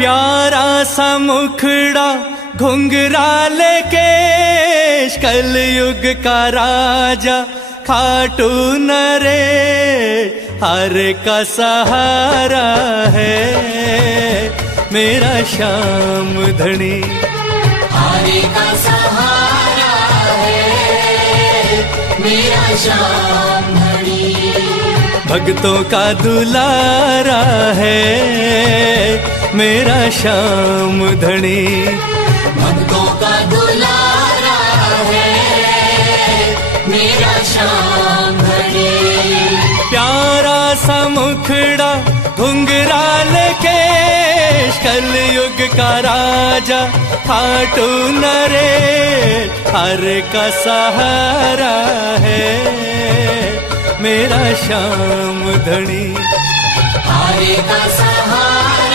प्यारा सा मुखड़ा घुंघराले केश, कलयुग का राजा खाटू नरेश, हर का सहारा है मेरा श्याम धनी। हर का सहारा है मेरा श्याम धनी। भक्तों का दुलारा है मेरा श्याम धनी। भक्तों का दुलारा है मेरा श्याम धनी। प्यारा सा मुखड़ा घुंघराले केश, कलयुग का राजा खाटू नरेश, हर का सहारा है मेरा श्याम धनी। हर का सहारा